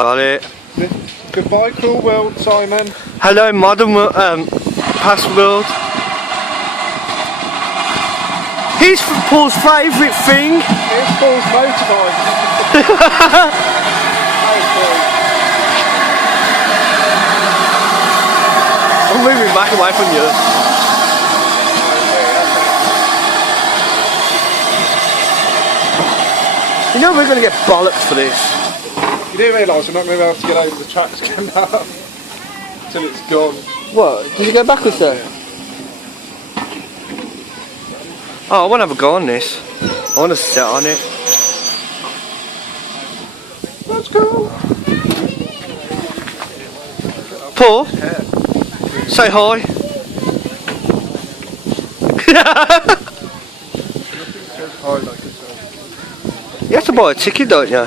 Got it. Goodbye, cruel world, Simon. Hello, modern past world. Here's Paul's favourite thing. Here's Paul's motorbike. I'm moving back away from you. You know we're going to get bollocks for this. You do realise we're not going to be able to get over the tracks now until it's gone. What? Did you go backwards there? Oh, I want to have a go on this. I want to sit on it. Let's go. Paul, say hi. You have to buy a ticket, don't you?